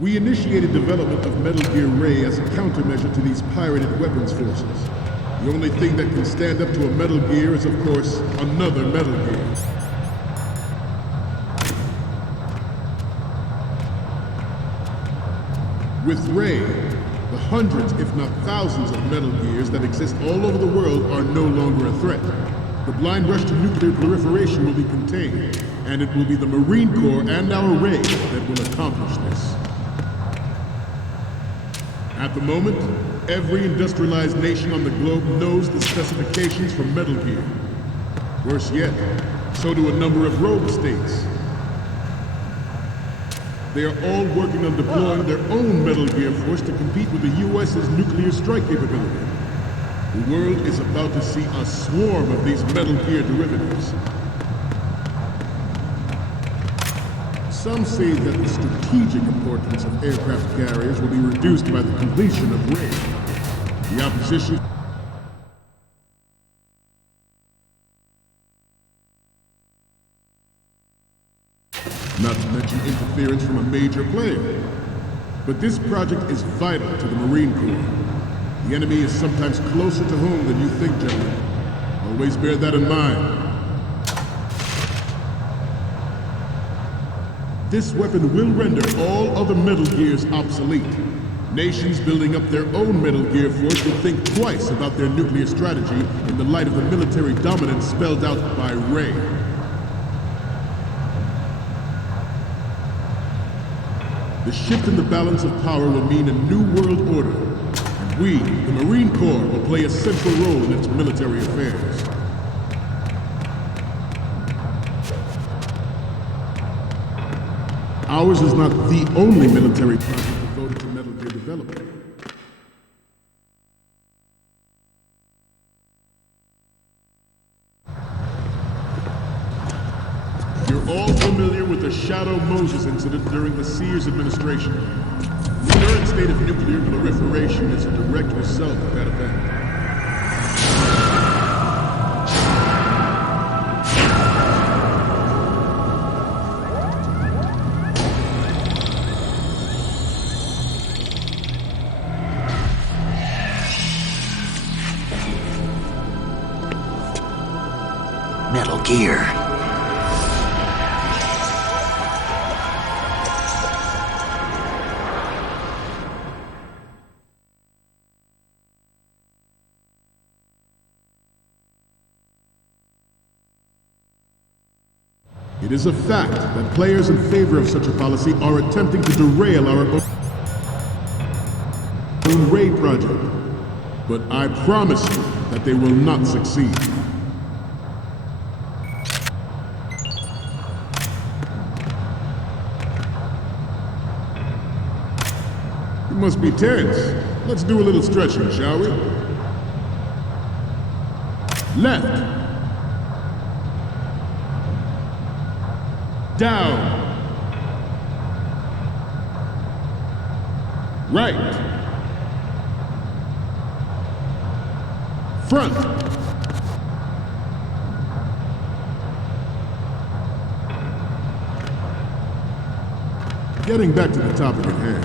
We initiated development of Metal Gear Ray as a countermeasure to these pirated weapons forces. The only thing that can stand up to a Metal Gear is, of course, another Metal Gear. With Ray, the hundreds, if not thousands, of Metal Gears that exist all over the world are no longer a threat. The blind rush to nuclear proliferation will be contained, and it will be the Marine Corps and our Ray that will accomplish this. At the moment, every industrialized nation on the globe knows the specifications for Metal Gear. Worse yet, so do a number of rogue states. They are all working on deploying their own Metal Gear force to compete with the U.S.'s nuclear strike capability. The world is about to see a swarm of these Metal Gear derivatives. Some say that the strategic importance of aircraft carriers will be reduced by the completion of Ray. The opposition not to mention interference from a major player. But this project is vital to the Marine Corps. The enemy is sometimes closer to home than you think, gentlemen. Always bear that in mind. This weapon will render all other Metal Gears obsolete. Nations building up their own Metal Gear force will think twice about their nuclear strategy in the light of the military dominance spelled out by Ray. The shift in the balance of power will mean a new world order, and we, the Marine Corps, will play a central role in its military affairs. Ours is not the only military project devoted to Metal Gear development. You're all familiar with the Shadow Moses incident during the Sears administration. The current state of nuclear proliferation is a direct result of that event. Metal Gear. It is a fact that players in favor of such a policy are attempting to derail our own Ray project. But I promise you that they will not succeed. You must be tense. Let's do a little stretching, shall we? Left. Down. Right. Front. Getting back to the topic at hand.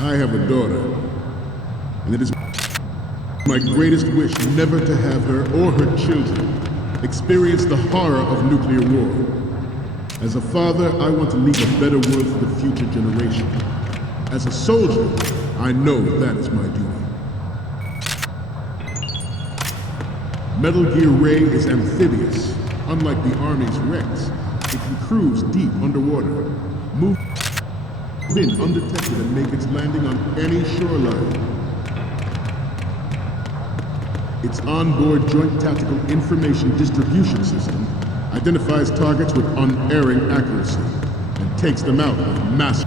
I have a daughter, and it is my greatest wish never to have her or her children experience the horror of nuclear war. As a father, I want to leave a better world for the future generation. As a soldier, I know that is my duty. Metal Gear Ray is amphibious. Unlike the Army's Rex, it can cruise deep underwater, move in undetected and make its landing on any shoreline. Its onboard Joint Tactical Information Distribution System identifies targets with unerring accuracy and takes them out with massive.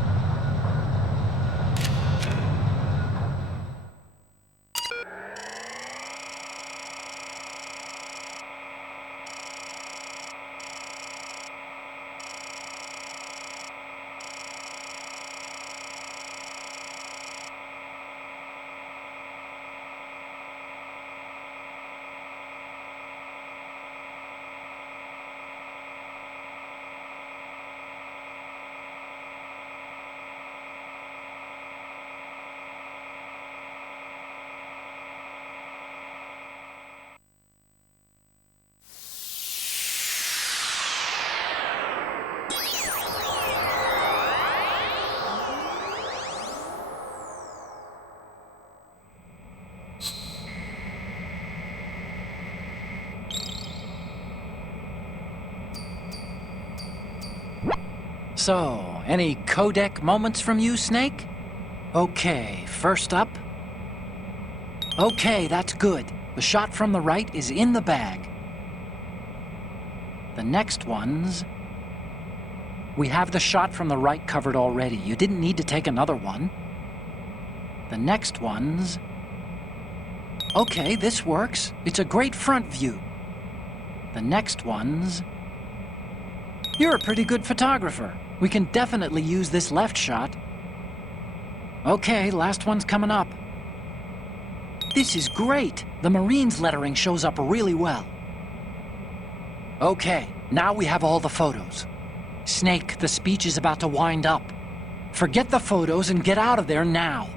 So, any codec moments from you, Snake? Okay, first up. Okay, that's good. The shot from the right is in the bag. The next one's... We have the shot from the right covered already. You didn't need to take another one. The next one's... Okay, this works. It's a great front view. The next one's... You're a pretty good photographer. We can definitely use this left shot. Okay, last one's coming up. This is great. The Marines lettering shows up really well. Okay, now we have all the photos. Snake, the speech is about to wind up. Forget the photos and get out of there now.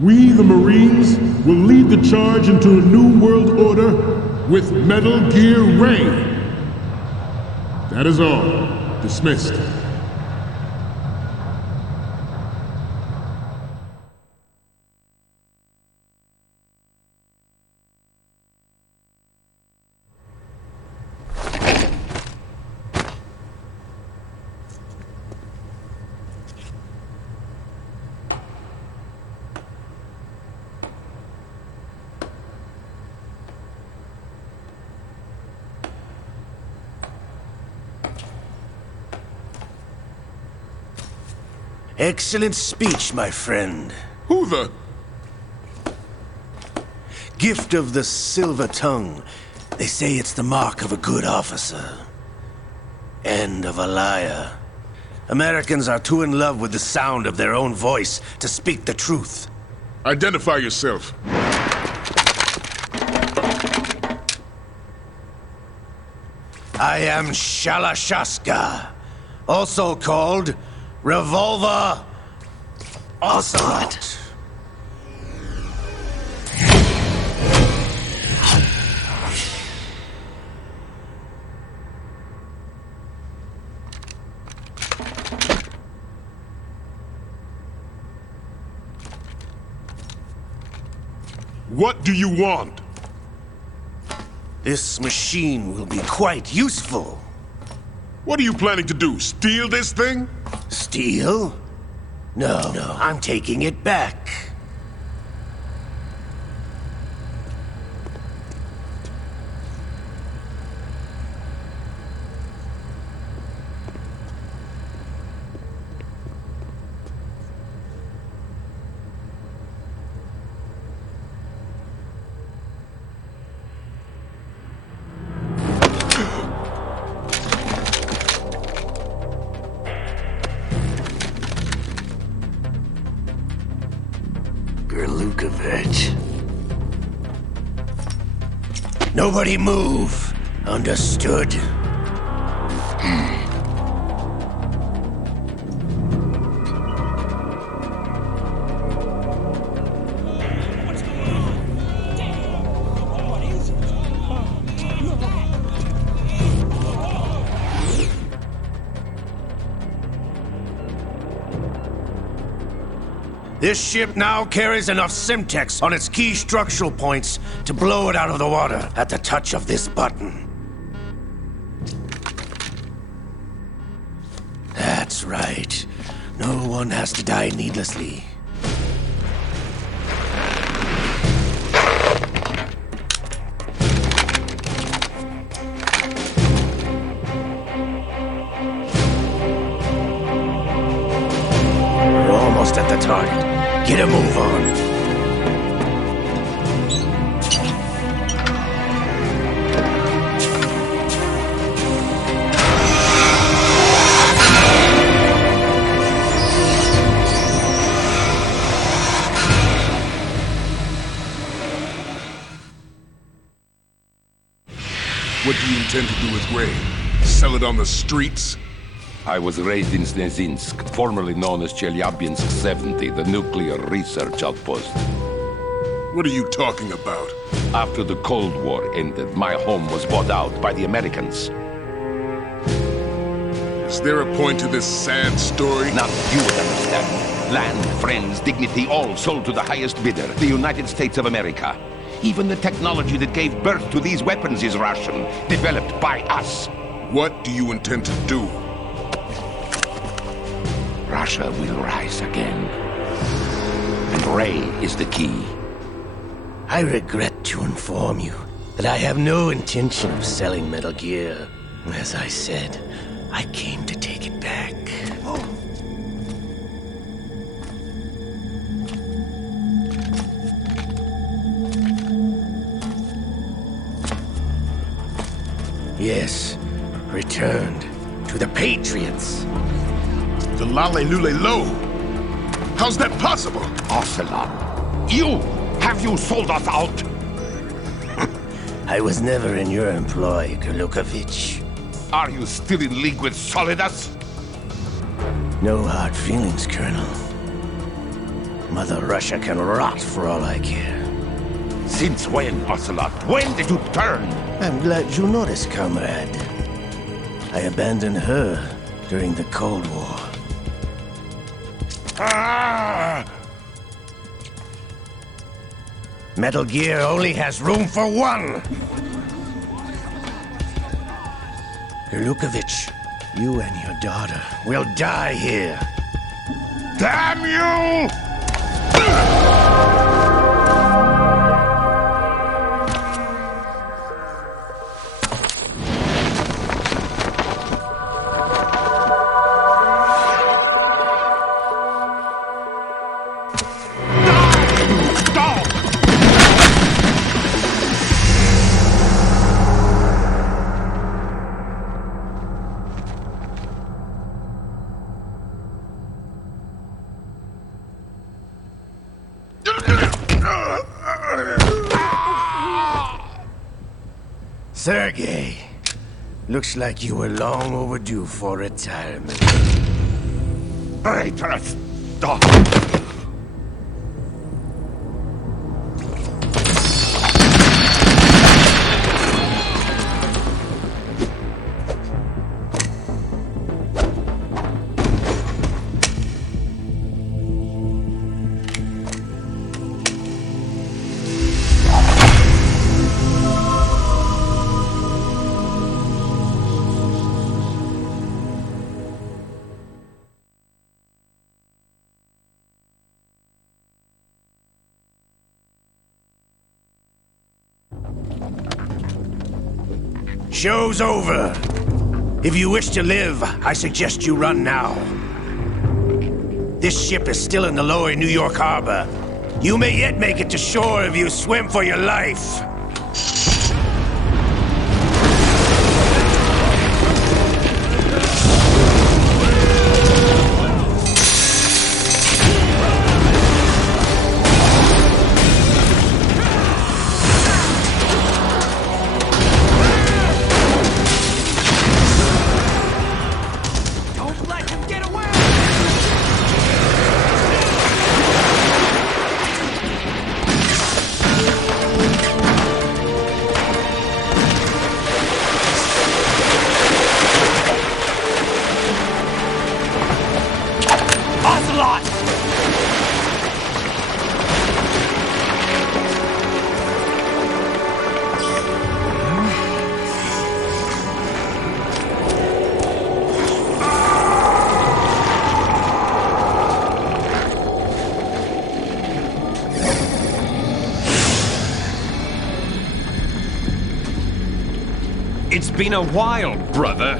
We, the Marines, will lead the charge into a new world order with Metal Gear Ray. That is all. Dismissed. Excellent speech, my friend. Who the... Gift of the silver tongue. They say it's the mark of a good officer. And of a liar. Americans are too in love with the sound of their own voice to speak the truth. Identify yourself. I am Shalashaska, also called Revolver Ocelot. What do you want? This machine will be quite useful. What are you planning to do? Steal this thing? Steal? No, I'm taking it back. Nobody move. Understood? This ship now carries enough Simtex on its key structural points to blow it out of the water at the touch of this button. That's right. No one has to die needlessly. We're almost at the target. Get a move on. What do you intend to do with Ray? Sell it on the streets? I was raised in Snezinsk, formerly known as Chelyabinsk 70, the nuclear research outpost. What are you talking about? After the Cold War ended, my home was bought out by the Americans. Is there a point to this sad story? Now you would understand. Land, friends, dignity, all sold to the highest bidder, the United States of America. Even the technology that gave birth to these weapons is Russian, developed by us. What do you intend to do? Russia will rise again. And Ray is the key. I regret to inform you that I have no intention of selling Metal Gear. As I said, I came to take it back. Yes, returned to the Patriots. The Lale Lule Lo? How's that possible? Ocelot, have you sold us out? I was never in your employ, Kurlukovich. Are you still in league with Solidus? No hard feelings, Colonel. Mother Russia can rot for all I care. Since when, Ocelot? When did you turn? I'm glad you noticed, comrade. I abandoned her during the Cold War. Ah! Metal Gear only has room for one! Kurlukovich, you and your daughter will die here. Damn you! Sergei, looks like you were long overdue for retirement. Traitorous dog! Show's over. If you wish to live, I suggest you run now. This ship is still in the lower New York harbor. You may yet make it to shore if you swim for your life. Ocelot! It's been a while, brother.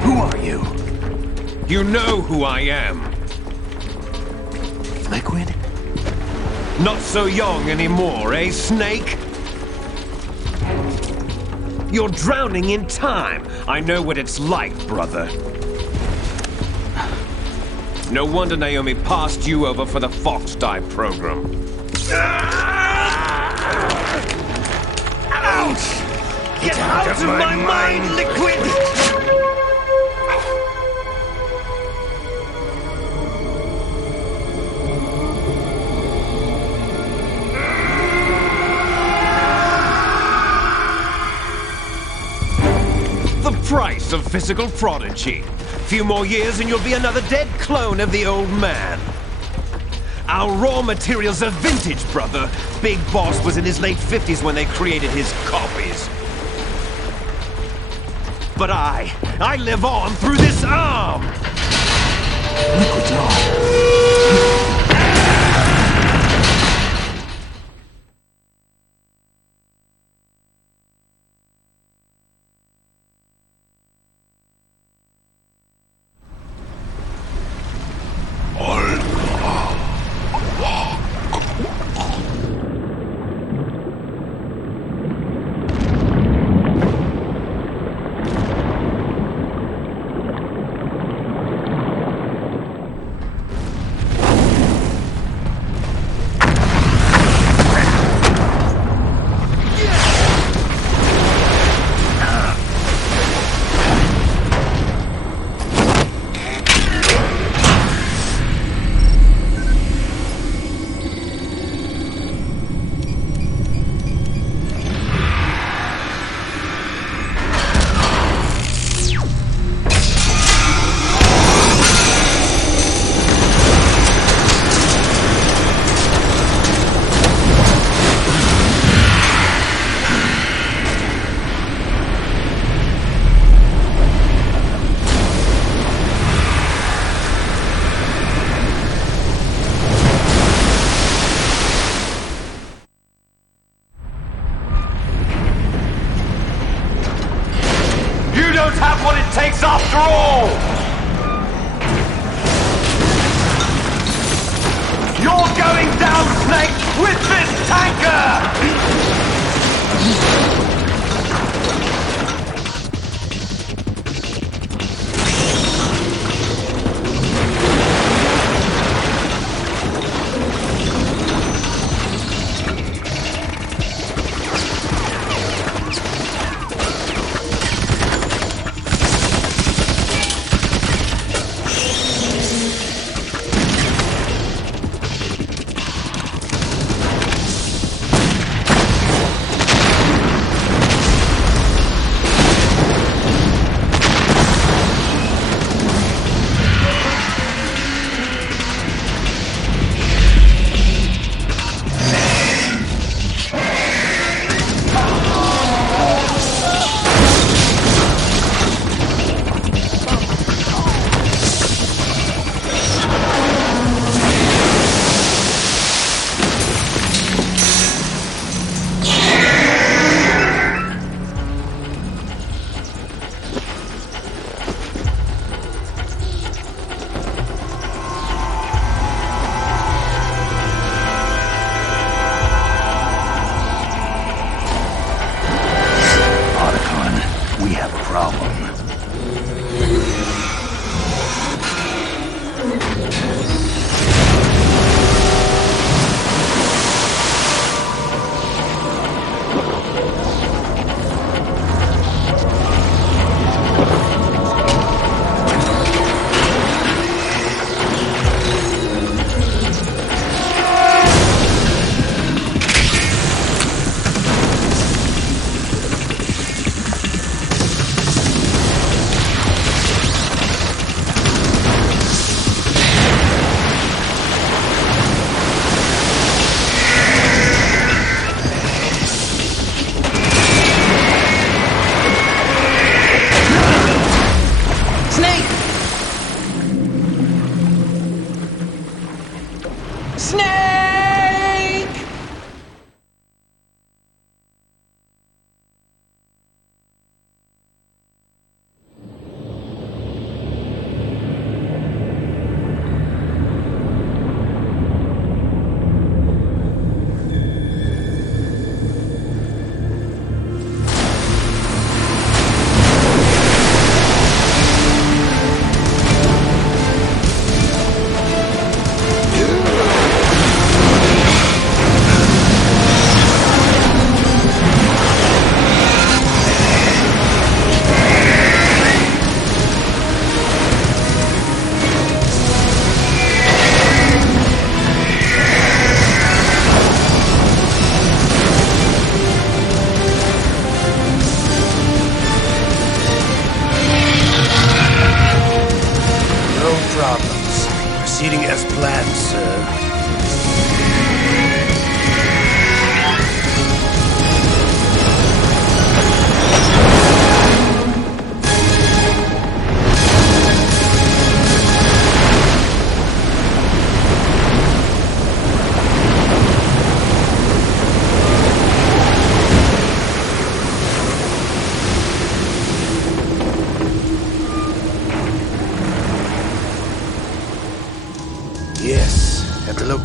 Who are you? You know who I am. Liquid? Not so young anymore, eh, Snake? You're drowning in time. I know what it's like, brother. No wonder Naomi passed you over for the Fox Dive program. Ouch! Get out of my mind, Liquid! The price of physical prodigy. Few more years and you'll be another dead clone of the old man. Our raw materials are vintage, brother. Big Boss was in his late 50s when they created his copies. But I live on through this arm! After all! You're going down, Snake, with this tanker!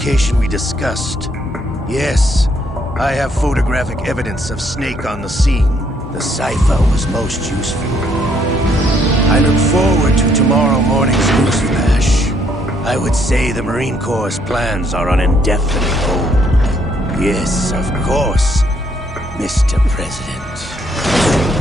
location we discussed. Yes, I have photographic evidence of Snake on the scene. The cipher was most useful. I look forward to tomorrow morning's news flash. I would say the Marine Corps' plans are on indefinite hold. Yes, of course, Mr. President.